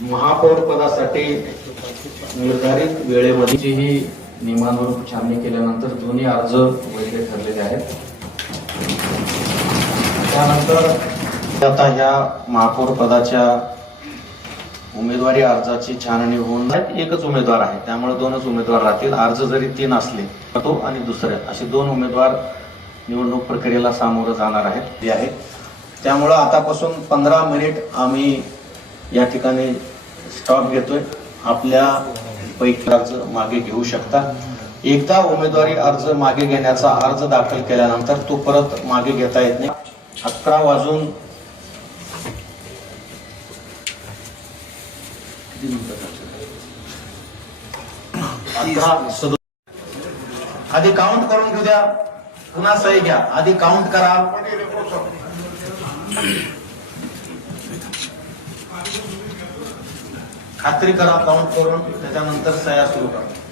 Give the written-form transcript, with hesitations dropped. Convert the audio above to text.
महापौर पदासाठी निर्धारित वेळेमध्ये ही नियमानुरूप छाननी केल्यानंतर दोन्ही अर्ज वैध ठरलेले आहेत. त्यानंतर आता ह्या महापौर पदाच्या उमेदवारी अर्जाची छाननी होऊन एकच उमेदवार आहे, त्यामुळे दोनच उमेदवार राहतील. अर्ज जरी 3 असले तो आणि दुसरे असे 2 उमेदवार निवडणूक प्रक्रियेला सामोरं जाणार आहेत. त्यामुळं आतापासून 15 मिनिट आम्ही या ठिकाणी स्टॉप घेतोय. आपल्या पैकी अर्ज मागे घेऊ शकता. एकदा उमेदवारी अर्ज मागे घेण्याचा अर्ज दाखल केल्यानंतर तो परत मागे घेता येत नाही. 11 वाजून आधी काउंट करून घेऊ द्या, पुन्हा सही घ्या. आधी काउंट करा, खात्री करा काउंट करून, त्याच्यानंतर सह्या सुरू करा.